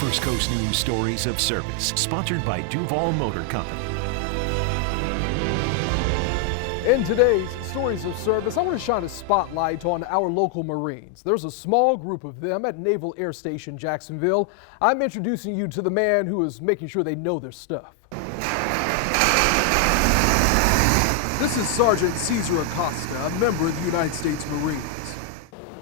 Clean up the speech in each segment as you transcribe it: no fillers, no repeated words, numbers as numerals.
First Coast News Stories of Service, sponsored by Duval Motor Company. In today's Stories of Service, I want to shine a spotlight on our local Marines. There's a small group of them at Naval Air Station Jacksonville. I'm introducing you to the man who is making sure they know their stuff. This is Sergeant Cesar Acosta, a member of the United States Marines.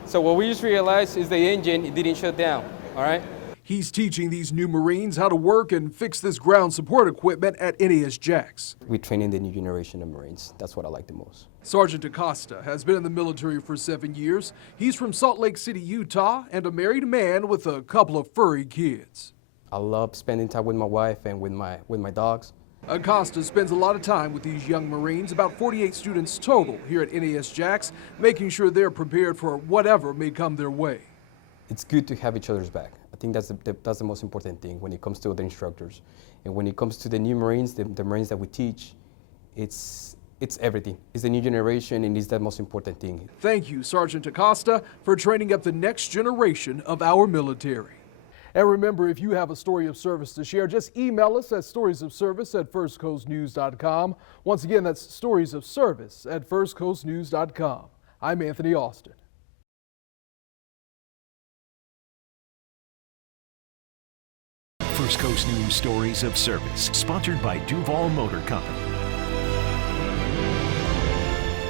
So what we just realized is the engine, it didn't shut down, all right? He's teaching these new Marines how to work and fix this ground support equipment at NAS Jax. We're training the new generation of Marines. That's what I like the most. Sergeant Acosta has been in the military for 7 years. He's from Salt Lake City, Utah, and a married man with a couple of furry kids. I love spending time with my wife and with my dogs. Acosta spends a lot of time with these young Marines, about 48 students total here at NAS Jax, making sure they're prepared for whatever may come their way. It's good to have each other's back. I think that's the most important thing when it comes to other instructors. And when it comes to the new Marines, the Marines that we teach, it's everything. It's the new generation, and it's the most important thing. Thank you, Sergeant Acosta, for training up the next generation of our military. And remember, if you have a story of service to share, just email us at storiesofservice@firstcoastnews.com. Once again, that's storiesofservice@firstcoastnews.com. I'm Anthony Austin. First Coast News Stories of Service, sponsored by Duval Motor Company.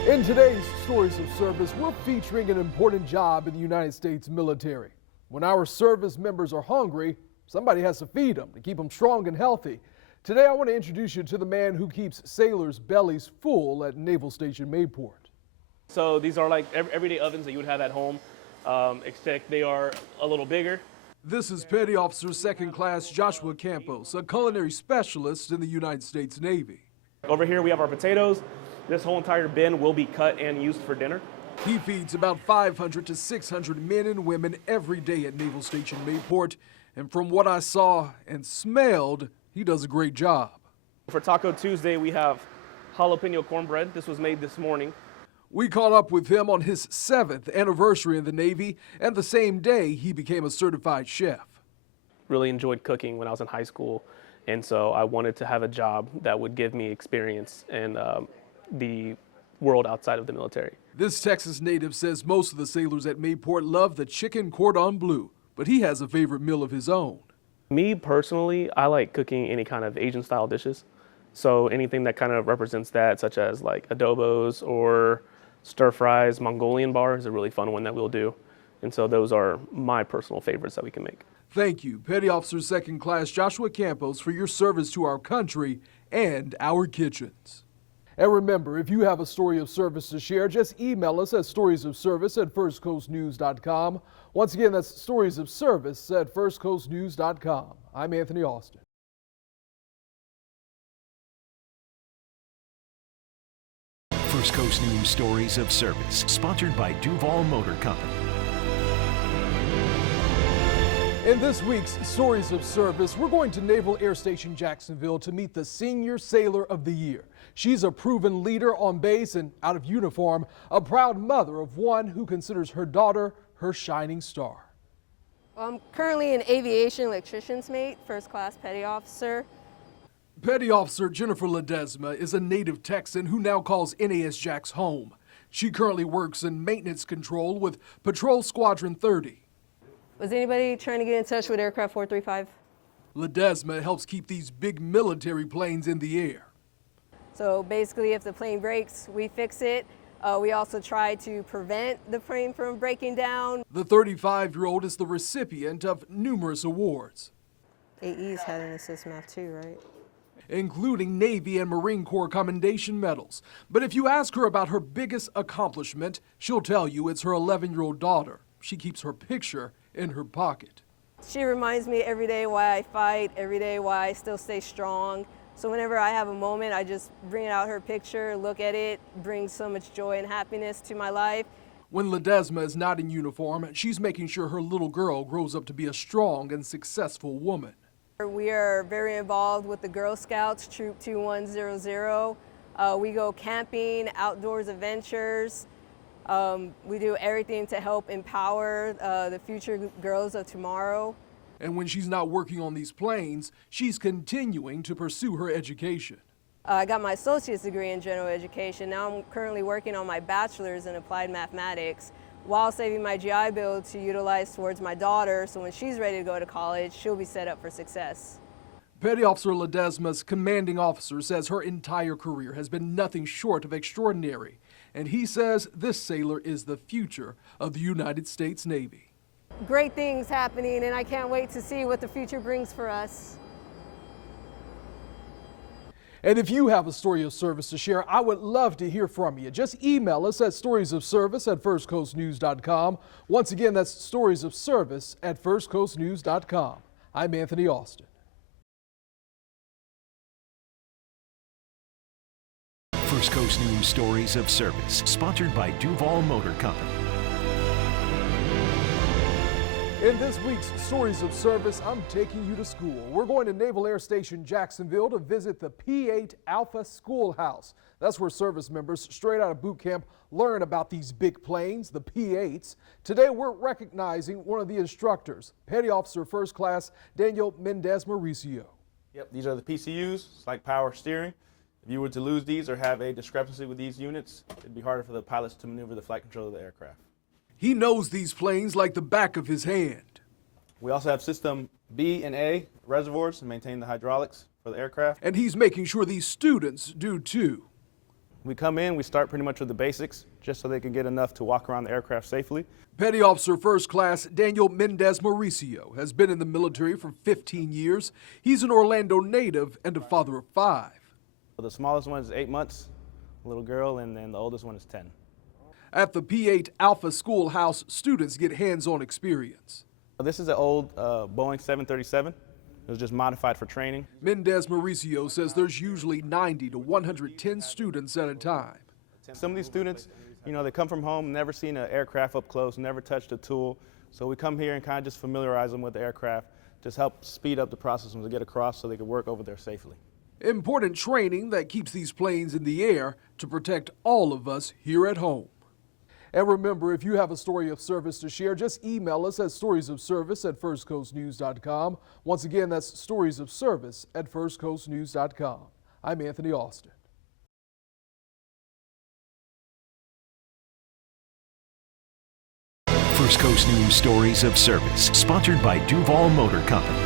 In today's Stories of Service, we're featuring an important job in the United States military. When our service members are hungry, somebody has to feed them to keep them strong and healthy. Today, I want to introduce you to the man who keeps sailors' bellies full at Naval Station Mayport. So these are like everyday ovens that you would have at home, except they are a little bigger. This is Petty Officer Second Class Joshua Campos, a culinary specialist in the United States Navy. Over here we have our potatoes. This whole entire bin will be cut and used for dinner. He feeds about 500 to 600 men and women every day at Naval Station Mayport, and from what I saw and smelled, he does a great job. For Taco Tuesday, we have jalapeno cornbread. This was made this morning. We caught up with him on his 7th anniversary in the Navy, and the same day he became a certified chef. Really enjoyed cooking when I was in high school, and so I wanted to have a job that would give me experience in the world outside of the military. This Texas native says most of the sailors at Mayport love the chicken cordon bleu, but he has a favorite meal of his own. Me personally, I like cooking any kind of Asian style dishes. So anything that kind of represents that, such as like adobos or stir fries. Mongolian bar is a really fun one that we'll do. And so those are my personal favorites that we can make. Thank you, Petty Officer Second Class Joshua Campos, for your service to our country and our kitchens. And remember, if you have a story of service to share, just email us at storiesofservice@firstcoastnews.com. Once again, that's storiesofservice@firstcoastnews.com. I'm Anthony Austin. First Coast News Stories of Service, sponsored by Duval Motor Company. In this week's Stories of Service, we're going to Naval Air Station Jacksonville to meet the Senior Sailor of the Year. She's a proven leader on base and out of uniform, a proud mother of one who considers her daughter her shining star. I'm currently an aviation electrician's mate, first class petty officer. Petty Officer Jennifer Ledesma is a native Texan who now calls NAS Jax home. She currently works in maintenance control with Patrol Squadron 30. Was anybody trying to get in touch with Aircraft 435? Ledesma helps keep these big military planes in the air. So basically, if the plane breaks, we fix it. We also try to prevent the plane from breaking down. The 35-year-old is the recipient of numerous awards. AE's had an assist math too, right? Including Navy and Marine Corps Commendation medals. But if you ask her about her biggest accomplishment, she'll tell you it's her 11-year-old daughter. She keeps her picture in her pocket. She reminds me every day why I fight, every day why I still stay strong. So whenever I have a moment, I just bring out her picture, look at it, brings so much joy and happiness to my life. When Ledesma is not in uniform, she's making sure her little girl grows up to be a strong and successful woman. We are very involved with the Girl Scouts, Troop 2100. We go camping, outdoors adventures. We do everything to help empower the future girls of tomorrow. And when she's not working on these planes, she's continuing to pursue her education. I got my associate's degree in general education. Now I'm currently working on my bachelor's in applied mathematics while saving my GI Bill to utilize towards my daughter, so when she's ready to go to college, she'll be set up for success. Petty Officer Ledesma's commanding officer says her entire career has been nothing short of extraordinary, and he says this sailor is the future of the United States Navy. Great things happening, and I can't wait to see what the future brings for us. And if you have a story of service to share, I would love to hear from you. Just email us at storiesofservice@firstcoastnews.com. Once again, that's storiesofservice@firstcoastnews.com. I'm Anthony Austin. First Coast News Stories of Service, sponsored by Duval Motor Company. In this week's Stories of Service, I'm taking you to school. We're going to Naval Air Station Jacksonville to visit the P-8 Alpha Schoolhouse. That's where service members straight out of boot camp learn about these big planes, the P-8s. Today we're recognizing one of the instructors, Petty Officer First Class Daniel Mendez Mauricio. Yep, these are the PCUs. It's like power steering. If you were to lose these or have a discrepancy with these units, it'd be harder for the pilots to maneuver the flight control of the aircraft. He knows these planes like the back of his hand. We also have system B and A reservoirs to maintain the hydraulics for the aircraft. And he's making sure these students do too. We come in, we start pretty much with the basics, just so they can get enough to walk around the aircraft safely. Petty Officer First Class Daniel Mendez Mauricio has been in the military for 15 years. He's an Orlando native and a father of 5. The smallest one is 8 months, a little girl, and then the oldest one is 10. At the P-8 Alpha Schoolhouse, students get hands-on experience. This is an old Boeing 737. It was just modified for training. Mendez Mauricio says there's usually 90 to 110 students at a time. Some of these students, you know, they come from home, never seen an aircraft up close, never touched a tool. So we come here and kind of just familiarize them with the aircraft, just help speed up the process when they get across so they can work over there safely. Important training that keeps these planes in the air to protect all of us here at home. And remember, if you have a story of service to share, just email us at storiesofservice@firstcoastnews.com. Once again, that's storiesofservice@firstcoastnews.com. I'm Anthony Austin. First Coast News Stories of Service, sponsored by Duval Motor Company.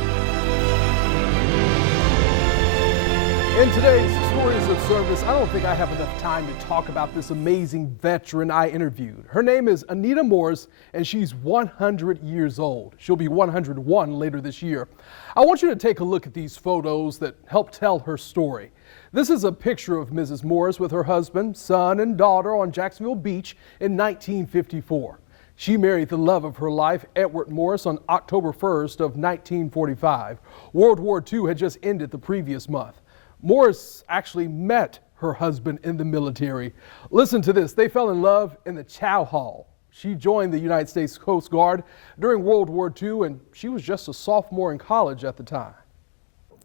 In today's Stories of Service, I don't think I have enough time to talk about this amazing veteran I interviewed. Her name is Anita Morris, and she's 100 years old. She'll be 101 later this year. I want you to take a look at these photos that help tell her story. This is a picture of Mrs. Morris with her husband, son, and daughter on Jacksonville Beach in 1954. She married the love of her life, Edward Morris, on October 1st of 1945. World War II had just ended the previous month. Morris actually met her husband in the military. Listen to this. They fell in love in the Chow Hall. She joined the United States Coast Guard during World War II, and she was just a sophomore in college at the time.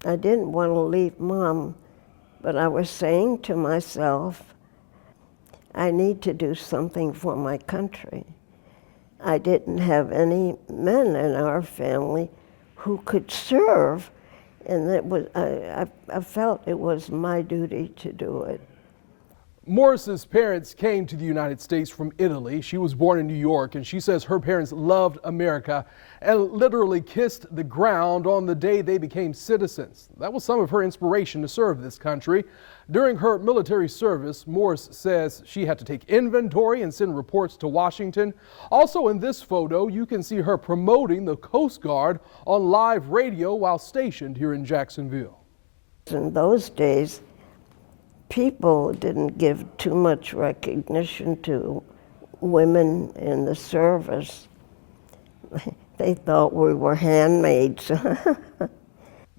I didn't want to leave Mom, but I was saying to myself, I need to do something for my country. I didn't have any men in our family who could serve. And it was, I felt it was my duty to do it. Morris's parents came to the United States from Italy. She was born in New York, and she says her parents loved America and literally kissed the ground on the day they became citizens. That was some of her inspiration to serve this country. During her military service, Morris says she had to take inventory and send reports to Washington. Also in this photo, you can see her promoting the Coast Guard on live radio while stationed here in Jacksonville. In those days, people didn't give too much recognition to women in the service. They thought we were handmaids.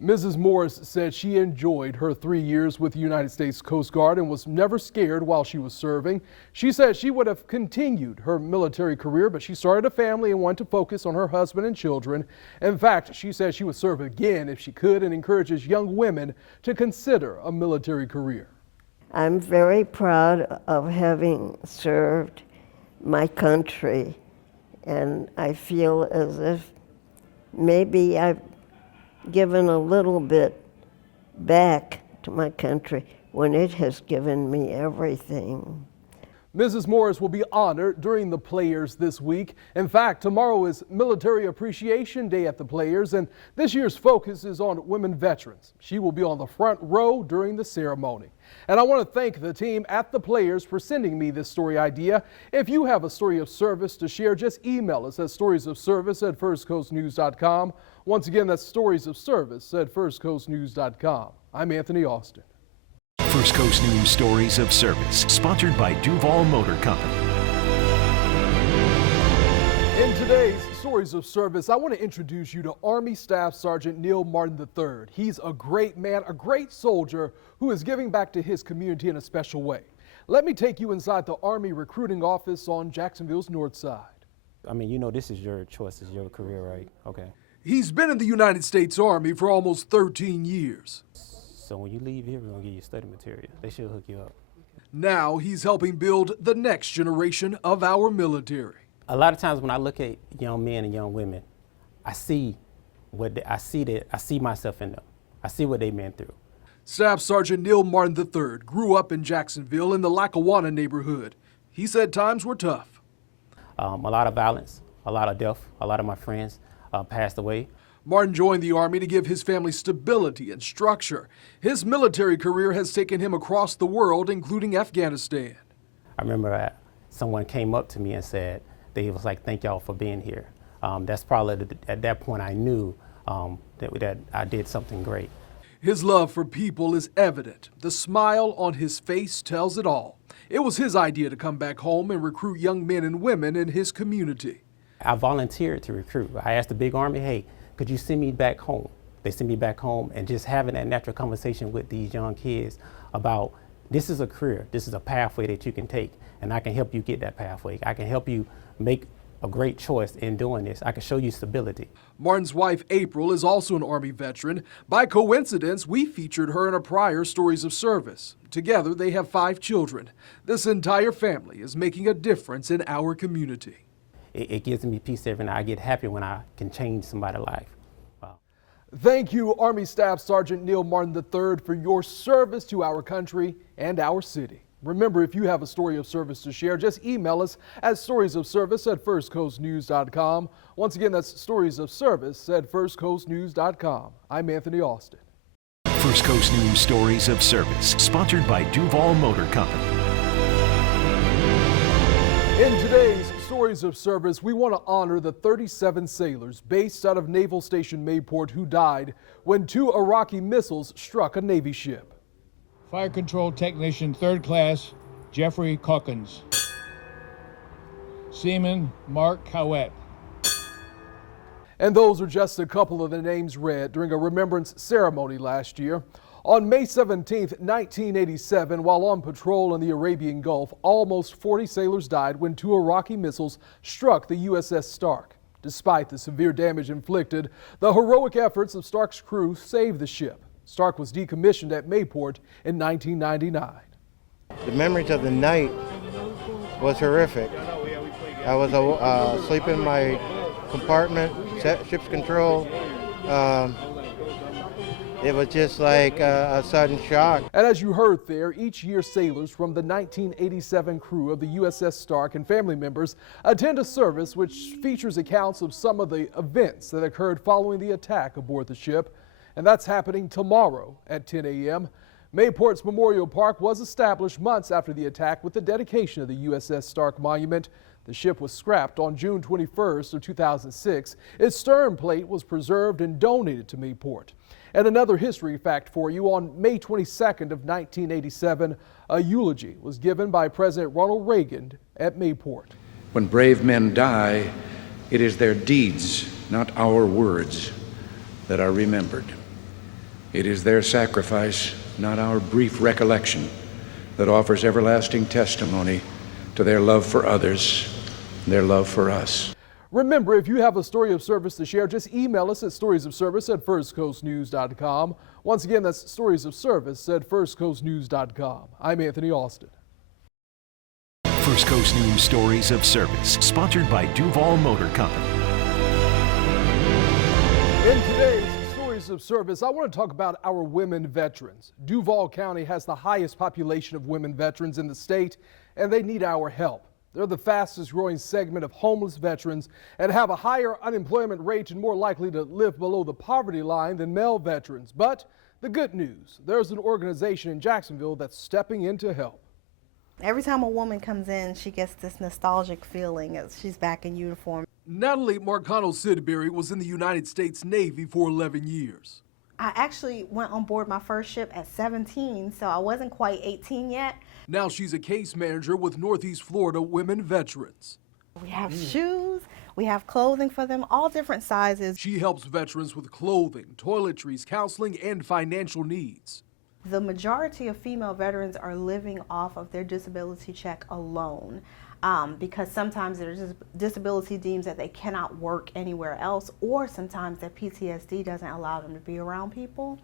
Mrs. Morris said she enjoyed her 3 years with the United States Coast Guard and was never scared while she was serving. She said she would have continued her military career, but she started a family and wanted to focus on her husband and children. In fact, she said she would serve again if she could and encourages young women to consider a military career. I'm very proud of having served my country, and I feel as if maybe I've given a little bit back to my country when it has given me everything. Mrs. Morris will be honored during the Players this week. In fact, tomorrow is Military Appreciation Day at the Players, and this year's focus is on women veterans. She will be on the front row during the ceremony. And I want to thank the team at the Players for sending me this story idea. If you have a story of service to share, just email us at storiesofservice@firstcoastnews.com. Once again, that's storiesofservice@firstcoastnews.com. I'm Anthony Austin. First Coast News Stories of Service, sponsored by Duval Motor Company. In today's Stories of Service, I want to introduce you to Army Staff Sergeant Neil Martin III. He's a great man, a great soldier who is giving back to his community in a special way. Let me take you inside the Army recruiting office on Jacksonville's north side. I mean, you know, this is your choice, it's your career, right? Okay. He's been in the United States Army for almost 13 years. So when you leave here, we're gonna give you study material. They should hook you up. Now he's helping build the next generation of our military. A lot of times when I look at young men and young women, I see myself in them. I see what they've been through. Staff Sergeant Neil Martin III grew up in Jacksonville in the Lackawanna neighborhood. He said times were tough. A lot of violence, a lot of death. A lot of my friends passed away. Martin joined the Army to give his family stability and structure. His military career has taken him across the world, including Afghanistan. I remember someone came up to me and said, they was like, thank y'all for being here. That's probably, at that point I knew that I did something great. His love for people is evident. The smile on his face tells it all. It was his idea to come back home and recruit young men and women in his community. I volunteered to recruit. I asked the big Army, hey, could you send me back home? They sent me back home, and just having that natural conversation with these young kids about this is a career, this is a pathway that you can take, and I can help you get that pathway. I can help you make a great choice in doing this. I can show you stability. Martin's wife, April, is also an Army veteran. By coincidence, we featured her in a prior Stories of Service. Together, they have 5 children. This entire family is making a difference in our community. It gives me peace every night. I get happy when I can change somebody's life. Wow. Thank you, Army Staff Sergeant Neil Martin III, for your service to our country and our city. Remember, if you have a story of service to share, just email us at storiesofservice@firstcoastnews.com. Once again, that's storiesofservice@firstcoastnews.com. I'm Anthony Austin. First Coast News Stories of Service, sponsored by Duval Motor Company. In today's Stories of Service, we want to honor the 37 sailors based out of Naval Station Mayport who died when 2 Iraqi missiles struck a Navy ship. Fire Control Technician 3rd Class Jeffrey Calkins. Seaman Mark Howett. And those are just a couple of the names read during a remembrance ceremony last year. On May 17, 1987, while on patrol in the Arabian Gulf, almost 40 sailors died when 2 Iraqi missiles struck the USS Stark. Despite the severe damage inflicted, the heroic efforts of Stark's crew saved the ship. Stark was decommissioned at Mayport in 1999. The memories of the night was horrific. I was asleep in my compartment, ship's control. It was just like a sudden shock. And as you heard there, each year sailors from the 1987 crew of the USS Stark and family members attend a service which features accounts of some of the events that occurred following the attack aboard the ship. And that's happening tomorrow at 10 a.m. Mayport's Memorial Park was established months after the attack with the dedication of the USS Stark Monument. The ship was scrapped on June 21st of 2006. Its stern plate was preserved and donated to Mayport. And another history fact for you, on May 22nd of 1987, a eulogy was given by President Ronald Reagan at Mayport. When brave men die, it is their deeds, not our words, that are remembered. It is their sacrifice, not our brief recollection, that offers everlasting testimony to their love for others, their love for us. Remember, if you have a story of service to share, just email us at storiesofservice@firstcoastnews.com. Once again, that's storiesofservice@firstcoastnews.com. I'm Anthony Austin. First Coast News Stories of Service, sponsored by Duval Motor Company. In today's Stories Stories of Service, I want to talk about our women veterans. Duval County has the highest population of women veterans in the state, and they need our help. They're the fastest growing segment of homeless veterans and have a higher unemployment rate and more likely to live below the poverty line than male veterans. But the good news, there's an organization in Jacksonville that's stepping in to help. Every time a woman comes in, she gets this nostalgic feeling as she's back in uniform. Natalie Marcano-Sidbury was in the United States Navy for 11 years. I actually went on board my first ship at 17, so I wasn't quite 18 yet. Now she's a case manager with Northeast Florida Women Veterans. We have shoes, we have clothing for them, all different sizes. She helps veterans with clothing, toiletries, counseling, and financial needs. The majority of female veterans are living off of their disability check alone. Because sometimes their disability deems that they cannot work anywhere else, or sometimes their PTSD doesn't allow them to be around people.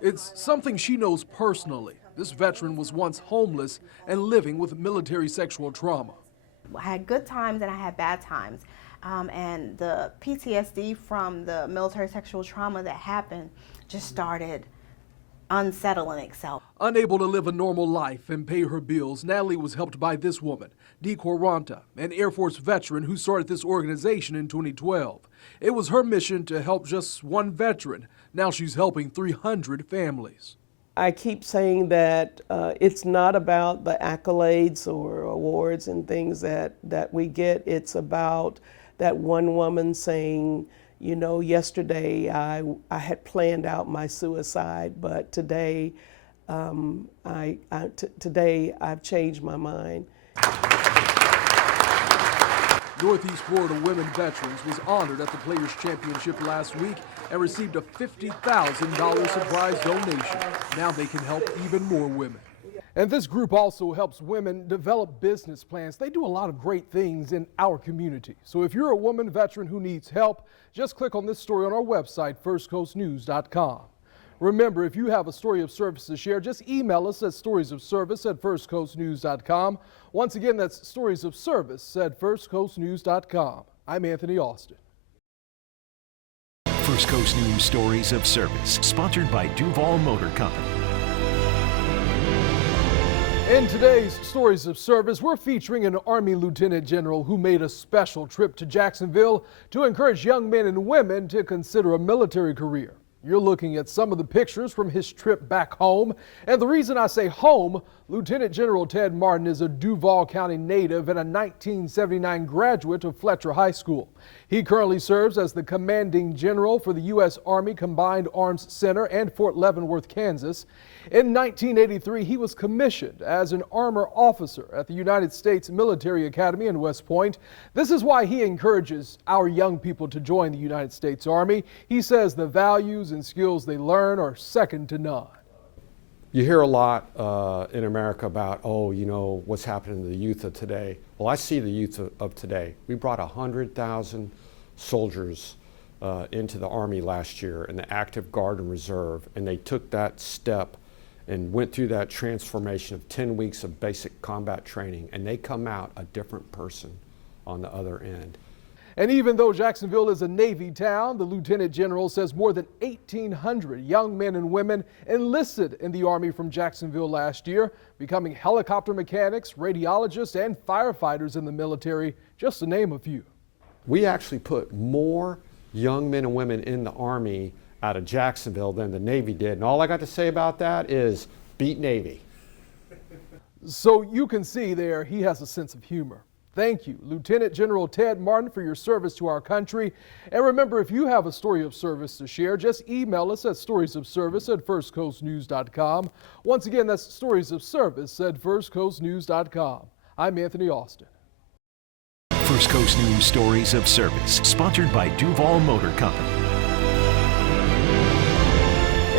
It's something she knows personally. This veteran was once homeless and living with military sexual trauma. I had good times and I had bad times. And the PTSD from the military sexual trauma that happened just started unsettling itself. Unable to live a normal life and pay her bills, Natalie was helped by this woman, Dee Corranta, an Air Force veteran who started this organization in 2012. It was her mission to help just one veteran. Now she's helping 300 families. I keep saying that it's not about the accolades or awards and things that we get. It's about that one woman saying, you know, yesterday I had planned out my suicide, but today, today I've changed my mind. Northeast Florida Women Veterans was honored at the Players' Championship last week and received a $50,000 surprise donation. Now they can help even more women. And this group also helps women develop business plans. They do a lot of great things in our community. So if you're a woman veteran who needs help, just click on this story on our website, firstcoastnews.com. Remember, if you have a story of service to share, just email us at storiesofservice@firstcoastnews.com. Once again, that's storiesofservice@firstcoastnews.com. I'm Anthony Austin. First Coast News Stories of Service, sponsored by Duval Motor Company. In today's Stories of Service, we're featuring an Army Lieutenant General who made a special trip to Jacksonville to encourage young men and women to consider a military career. You're looking at some of the pictures from his trip back home. And the reason I say home, Lieutenant General Ted Martin is a Duval County native and a 1979 graduate of Fletcher High School. He currently serves as the Commanding General for the U.S. Army Combined Arms Center and Fort Leavenworth, Kansas. In 1983, he was commissioned as an armor officer at the United States Military Academy in West Point. This is why he encourages our young people to join the United States Army. He says the values and skills they learn are second to none. You hear a lot in America about, oh, you know, what's happening to the youth of today. Well, I see the youth of today. We brought 100,000 soldiers into the Army last year in the active Guard and Reserve, and they took that step and went through that transformation of 10 weeks of basic combat training, and they come out a different person on the other end. And even though Jacksonville is a Navy town, the Lieutenant General says more than 1,800 young men and women enlisted in the Army from Jacksonville last year, becoming helicopter mechanics, radiologists, and firefighters in the military, just to name a few. We actually put more young men and women in the Army out of Jacksonville than the Navy did. And all I got to say about that is beat Navy. So you can see there, he has a sense of humor. Thank you, Lieutenant General Ted Martin, for your service to our country. And remember, if you have a story of service to share, just email us at storiesofservice@firstcoastnews.com. Once again, that's storiesofservice@firstcoastnews.com. I'm Anthony Austin. First Coast News Stories of Service, sponsored by Duval Motor Company.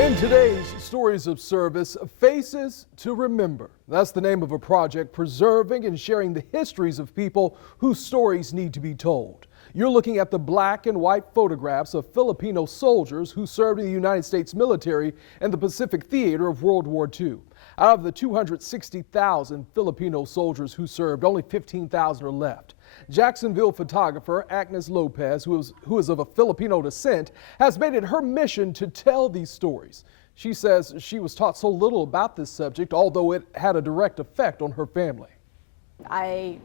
In today's Stories of Service, Faces to Remember. That's the name of a project preserving and sharing the histories of people whose stories need to be told. You're looking at the black and white photographs of Filipino soldiers who served in the United States military and the Pacific theater of World War II. Out of the 260,000 Filipino soldiers who served, only 15,000 are left. Jacksonville photographer Agnes Lopez, who is of a Filipino descent, has made it her mission to tell these stories. She says she was taught so little about this subject, although it had a direct effect on her family. I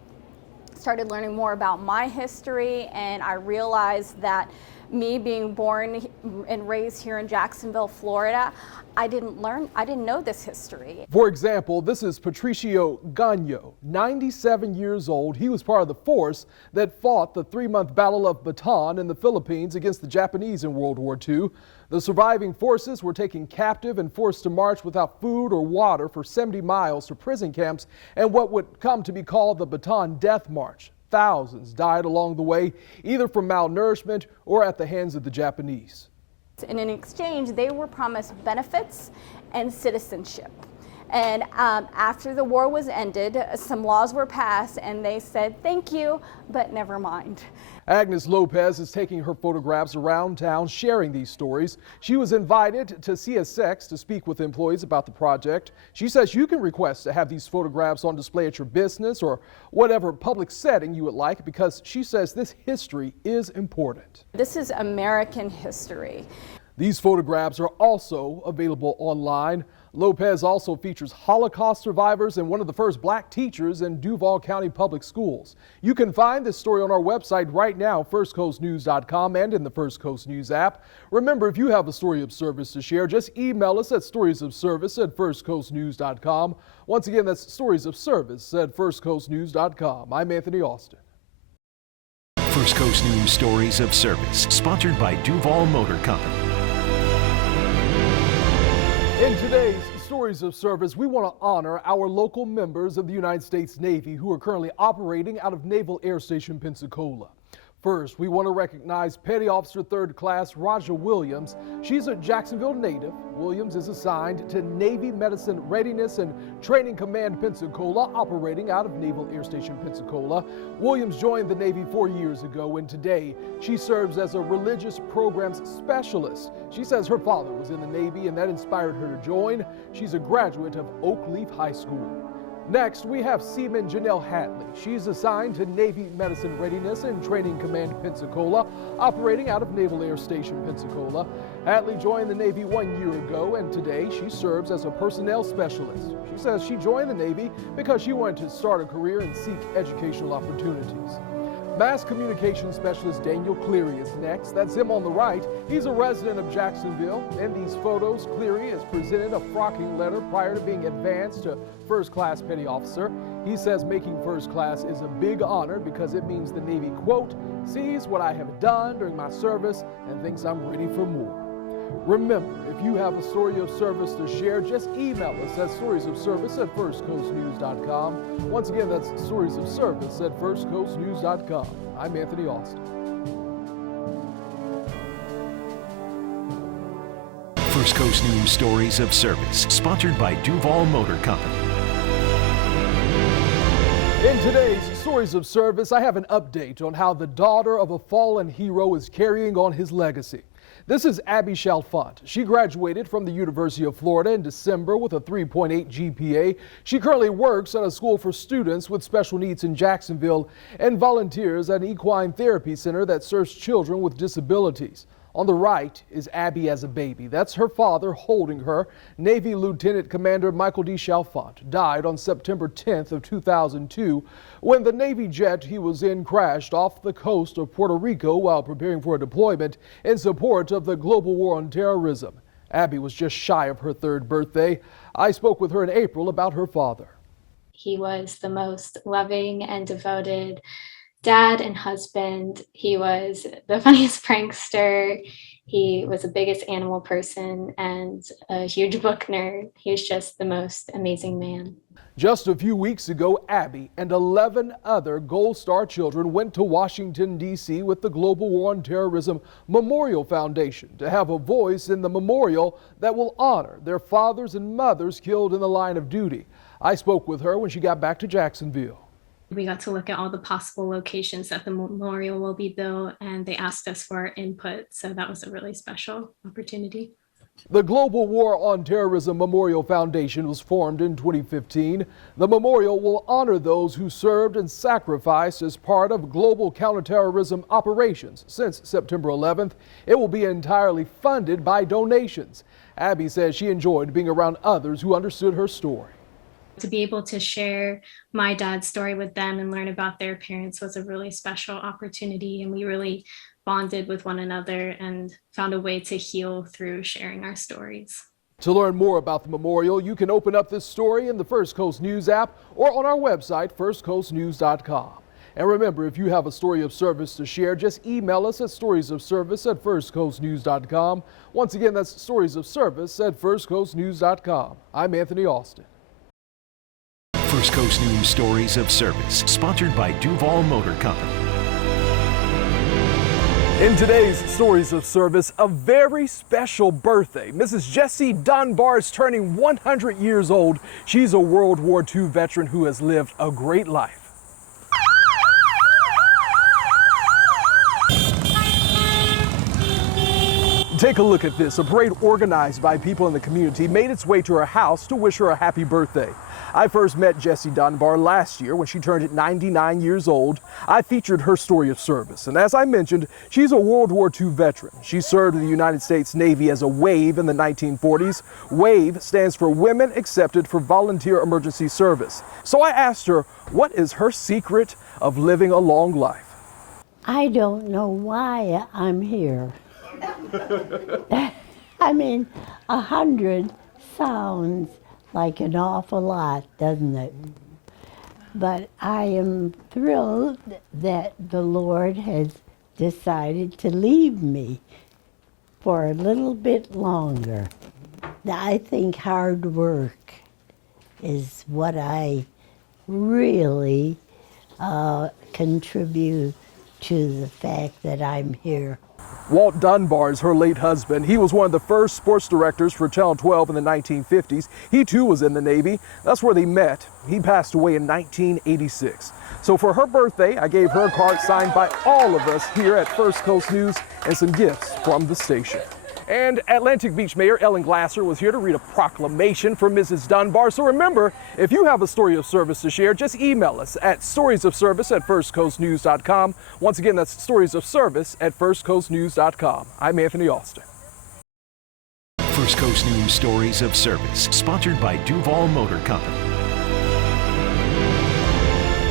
started learning more about my history, and I realized that me being born and raised here in Jacksonville, Florida, I didn't know this history. For example, this is Patricio Gagno, 97 years old. He was part of the force that fought the 3-month Battle of Bataan in the Philippines against the Japanese in World War II. The surviving forces were taken captive and forced to march without food or water for 70 miles to prison camps and what would come to be called the Bataan Death March. Thousands died along the way, either from malnourishment or at the hands of the Japanese. And in exchange, they were promised benefits and citizenship. And after the war was ended, some laws were passed and they said, thank you, but never mind. Agnes Lopez is taking her photographs around town, sharing these stories. She was invited to CSX to speak with employees about the project. She says you can request to have these photographs on display at your business or whatever public setting you would like, because she says this history is important. This is American history. These photographs are also available online. Lopez also features Holocaust survivors and one of the first black teachers in Duval County Public Schools. You can find this story on our website right now, firstcoastnews.com, and in the First Coast News app. Remember, if you have a story of service to share, just email us at storiesofservice@firstcoastnews.com. Once again, that's storiesofservice@firstcoastnews.com. I'm Anthony Austin. First Coast News Stories of Service, sponsored by Duval Motor Company. In today's Stories of Service, we want to honor our local members of the United States Navy who are currently operating out of Naval Air Station Pensacola. First, we want to recognize Petty Officer 3rd Class Raja Williams. She's a Jacksonville native. Williams is assigned to Navy Medicine Readiness and Training Command Pensacola, operating out of Naval Air Station Pensacola. Williams joined the Navy 4 years ago, and today she serves as a religious programs specialist. She says her father was in the Navy and that inspired her to join. She's a graduate of Oak Leaf High School. Next, we have Seaman Janelle Hatley. She's assigned to Navy Medicine Readiness and Training Command Pensacola, operating out of Naval Air Station Pensacola. Hatley joined the Navy 1 year ago, and today she serves as a personnel specialist. She says she joined the Navy because she wanted to start a career and seek educational opportunities. Mass Communication Specialist Daniel Cleary is next. That's him on the right. He's a resident of Jacksonville. In these photos, Cleary is presented a frocking letter prior to being advanced to First Class Petty Officer. He says making First Class is a big honor because it means the Navy, quote, sees what I have done during my service and thinks I'm ready for more. Remember, if you have a story of service to share, just email us at storiesofservice@firstcoastnews.com. Once again, that's storiesofservice@firstcoastnews.com. I'm Anthony Austin. First Coast News Stories of Service, sponsored by Duval Motor Company. In today's Stories of Service, I have an update on how the daughter of a fallen hero is carrying on his legacy. This is Abby Chalfont. She graduated from the University of Florida in December with a 3.8 GPA. She currently works at a school for students with special needs in Jacksonville and volunteers at an equine therapy center that serves children with disabilities. On the right is Abby as a baby. That's her father holding her. Navy Lieutenant Commander Michael D. Chalfont died on September 10th of 2002 when the Navy jet he was in crashed off the coast of Puerto Rico while preparing for a deployment in support of the global war on terrorism. Abby was just shy of her 3rd birthday. I spoke with her in April about her father. He was the most loving and devoted dad and husband. He was the funniest prankster. He was the biggest animal person and a huge book nerd. He was just the most amazing man. Just a few weeks ago, Abby and 11 other Gold Star children went to Washington, D.C. with the Global War on Terrorism Memorial Foundation to have a voice in the memorial that will honor their fathers and mothers killed in the line of duty. I spoke with her when she got back to Jacksonville. We got to look at all the possible locations that the memorial will be built, and they asked us for our input. So that was a really special opportunity. The Global War on Terrorism Memorial Foundation was formed in 2015. The memorial will honor those who served and sacrificed as part of global counterterrorism operations since September 11th. It will be entirely funded by donations. Abby says she enjoyed being around others who understood her story. To be able to share my dad's story with them and learn about their parents was a really special opportunity, and we really bonded with one another and found a way to heal through sharing our stories. To learn more about the memorial, you can open up this story in the First Coast News app or on our website, firstcoastnews.com. And remember, if you have a story of service to share, just email us at storiesofservice@firstcoastnews.com. Once again, that's storiesofservice@firstcoastnews.com. I'm Anthony Austin. First Coast News Stories of Service, sponsored by Duval Motor Company. In today's Stories of Service, a very special birthday. Mrs. Jessie Dunbar is turning 100 years old. She's a World War II veteran who has lived a great life. Take a look at this. A parade organized by people in the community made its way to her house to wish her a happy birthday. I first met Jessie Dunbar last year when she turned 99 years old. I featured her story of service, and as I mentioned, she's a World War II veteran. She served in the United States Navy as a WAVE in the 1940s. WAVE stands for Women Accepted for Volunteer Emergency Service. So I asked her, what is her secret of living a long life? I don't know why I'm here. I mean, 100 sounds like an awful lot, doesn't it? But I am thrilled that the Lord has decided to leave me for a little bit longer. I think hard work is what I really contribute to the fact that I'm here. Walt Dunbar is her late husband. He was one of the first sports directors for Channel 12 in the 1950s. He too was in the Navy. That's where they met. He passed away in 1986. So for her birthday, I gave her a card signed by all of us here at First Coast News and some gifts from the station. And Atlantic Beach Mayor Ellen Glasser was here to read a proclamation for Mrs. Dunbar. So remember, if you have a story of service to share, just email us at storiesofservice@firstcoastnews.com. Once again, that's storiesofservice@firstcoastnews.com. I'm Anthony Austin. First Coast News Stories of Service, sponsored by Duval Motor Company.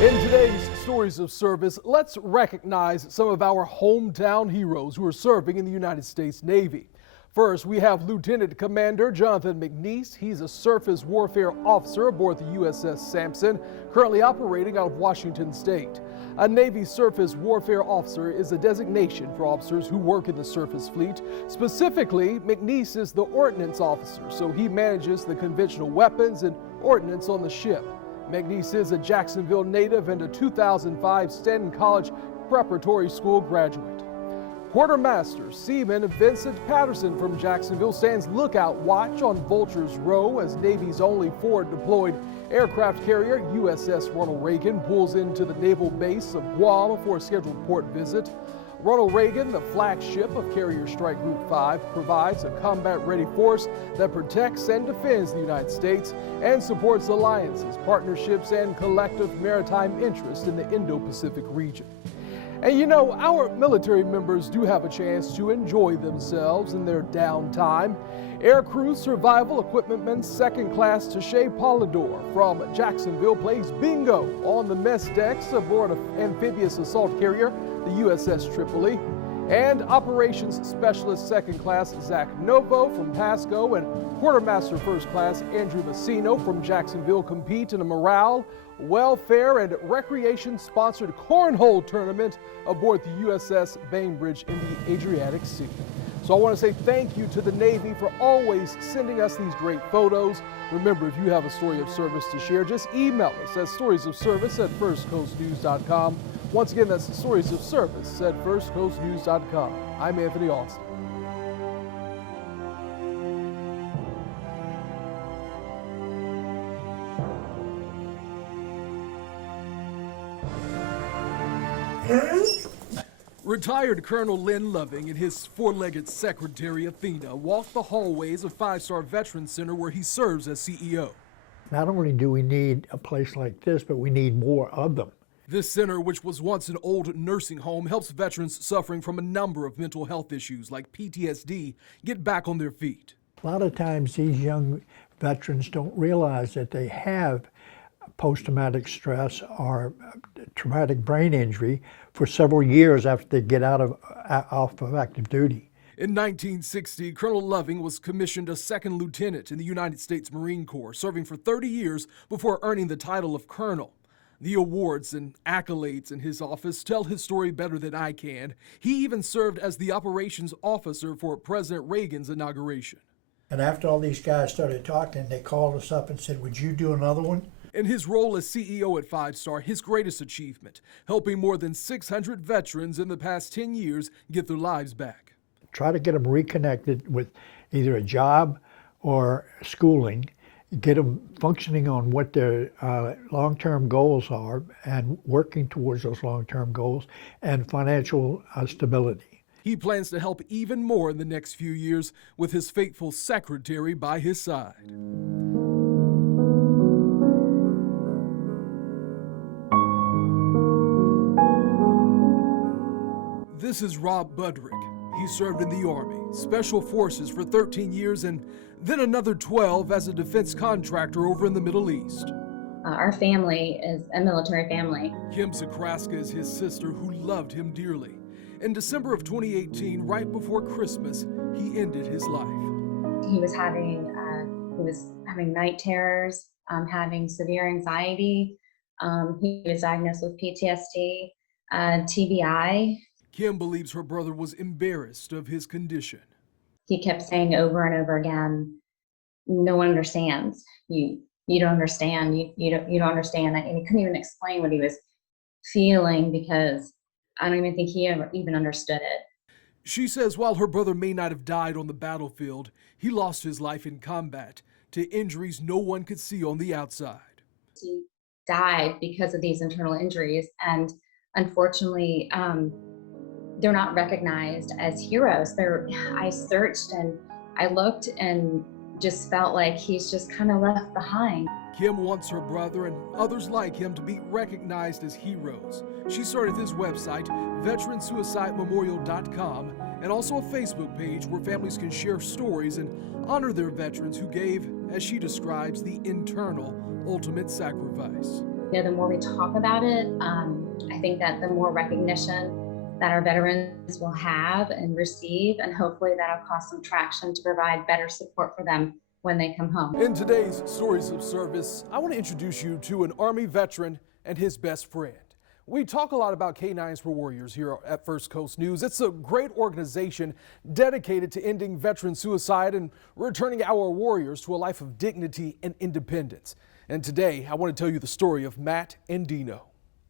In today's Stories of Service, let's recognize some of our hometown heroes who are serving in the United States Navy. First, we have Lieutenant Commander Jonathan McNeese. He's a surface warfare officer aboard the USS Sampson, currently operating out of Washington State. A Navy surface warfare officer is a designation for officers who work in the surface fleet. Specifically, McNeese is the ordnance officer, so he manages the conventional weapons and ordnance on the ship. McNeese is a Jacksonville native and a 2005 Stanton College Preparatory School graduate. Quartermaster Seaman Vincent Patterson from Jacksonville stands lookout watch on Vulture's Row as Navy's only forward deployed aircraft carrier USS Ronald Reagan pulls into the naval base of Guam for a scheduled port visit. Ronald Reagan, the flagship of Carrier Strike Group 5, provides a combat-ready force that protects and defends the United States and supports alliances, partnerships, and collective maritime interests in the Indo-Pacific region. And you know, our military members do have a chance to enjoy themselves in their downtime. Aircrew Survival Equipmentman Second Class Taché Polidor from Jacksonville plays bingo on the mess decks aboard an amphibious assault carrier, the USS Tripoli. And Operations Specialist Second Class Zach Novo from Pasco and Quartermaster First Class Andrew Messino from Jacksonville compete in a morale, welfare, and recreation-sponsored cornhole tournament aboard the USS Bainbridge in the Adriatic Sea. So I want to say thank you to the Navy for always sending us these great photos. Remember, if you have a story of service to share, just email us at storiesofservice@firstcoastnews.com. Once again, that's storiesofservice@firstcoastnews.com. I'm Anthony Austin. Retired Colonel Lynn Loving and his four-legged secretary Athena walk the hallways of Five-Star Veterans Center where he serves as CEO. Not only do we need a place like this, but we need more of them. This center, which was once an old nursing home, helps veterans suffering from a number of mental health issues like PTSD get back on their feet. A lot of times these young veterans don't realize that they have post-traumatic stress or traumatic brain injury for several years after they get off of active duty. In 1960, Colonel Loving was commissioned a second lieutenant in the United States Marine Corps, serving for 30 years before earning the title of colonel. The awards and accolades in his office tell his story better than I can. He even served as the operations officer for President Reagan's inauguration. And after all these guys started talking, they called us up and said, "Would you do another one?" In his role as CEO at Five Star, his greatest achievement, helping more than 600 veterans in the past 10 years get their lives back. Try to get them reconnected with either a job or schooling, get them functioning on what their long-term goals are and working towards those long-term goals, and financial stability. He plans to help even more in the next few years with his faithful secretary by his side. This is Rob Budrick. He served in the Army, Special Forces for 13 years and then another 12 as a defense contractor over in the Middle East. Our family is a military family. Kim Zakraska is his sister who loved him dearly. In December of 2018, right before Christmas, he ended his life. He was having night terrors, having severe anxiety. He was diagnosed with PTSD, TBI. Kim believes her brother was embarrassed of his condition. He kept saying over and over again, "No one understands. You don't understand. You don't understand." And he couldn't even explain what he was feeling because I don't even think he ever even understood it. She says while her brother may not have died on the battlefield, he lost his life in combat to injuries no one could see on the outside. He died because of these internal injuries, and unfortunately, they're not recognized as heroes. I searched and I looked and just felt like he's just kind of left behind. Kim wants her brother and others like him to be recognized as heroes. She started this website, veteransuicidememorial.com, and also a Facebook page where families can share stories and honor their veterans who gave, as she describes, the internal ultimate sacrifice. You know, the more we talk about it, I think that the more recognition that our veterans will have and receive, and hopefully that'll cause some traction to provide better support for them when they come home. In today's Stories of Service, I want to introduce you to an Army veteran and his best friend. We talk a lot about K9s for Warriors here at First Coast News. It's a great organization dedicated to ending veteran suicide and returning our warriors to a life of dignity and independence. And today, I want to tell you the story of Matt and Dino.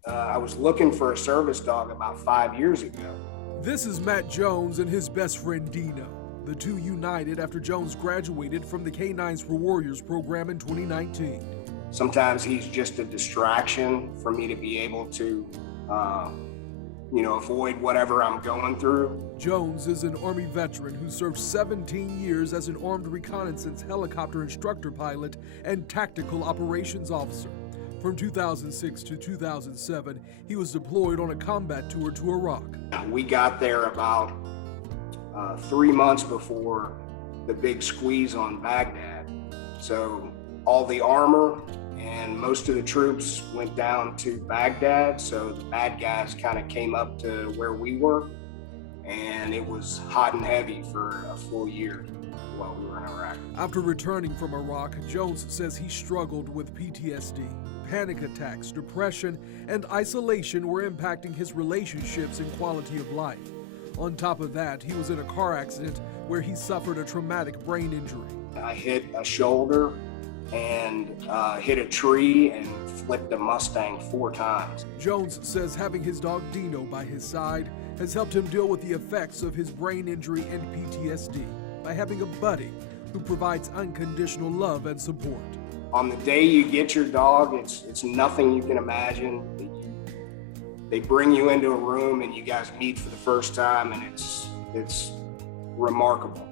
I was looking for a service dog about 5 years ago. This is Matt Jones and his best friend Dino. The two united after Jones graduated from the K9s for Warriors program in 2019. Sometimes he's just a distraction for me to be able to, avoid whatever I'm going through. Jones is an Army veteran who served 17 years as an armed reconnaissance helicopter instructor pilot and tactical operations officer. From 2006 to 2007, he was deployed on a combat tour to Iraq. We got there about 3 months before the big squeeze on Baghdad. So all the armor and most of the troops went down to Baghdad. So the bad guys kind of came up to where we were, and it was hot and heavy for a full year while we were in Iraq. After returning from Iraq, Jones says he struggled with PTSD. Panic attacks, depression, and isolation were impacting his relationships and quality of life. On top of that, he was in a car accident where he suffered a traumatic brain injury. I hit a shoulder and hit a tree and flipped a Mustang 4 times. Jones says having his dog Dino by his side has helped him deal with the effects of his brain injury and PTSD by having a buddy who provides unconditional love and support. On the day you get your dog, it's nothing you can imagine. they bring you into a room and you guys meet for the first time, and it's remarkable.